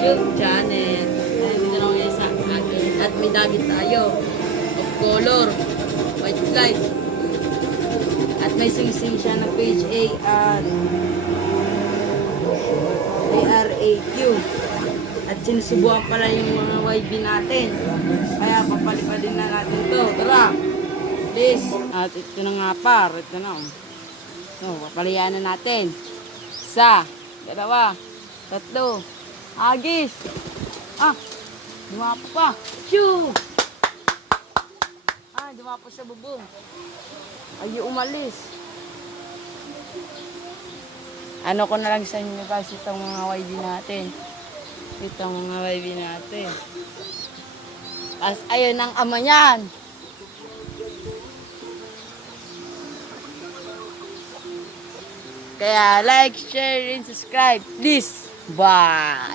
Channel. Nandito na ngayon sa akin. At may dagit tayo. Of color. White light. At may sing-sing siya na page AR. ARAQ. At sinusubukan pala yung mga YB natin. Kaya papalipadin na natin to. Tara! Please. At ito na nga par. Ito na. oh. So, papalayan na natin. Isa, dalawa, tatlo, agis. Ah, dumapo pa. Shoo! Ah, dumapo sa bubong. Ay, umalis. Ano ko na lang sa inyo guys, itong mga YB natin. Itong mga YB natin. As, ayun ang ama niyan. Kaya like, share, and subscribe. Please. Bye.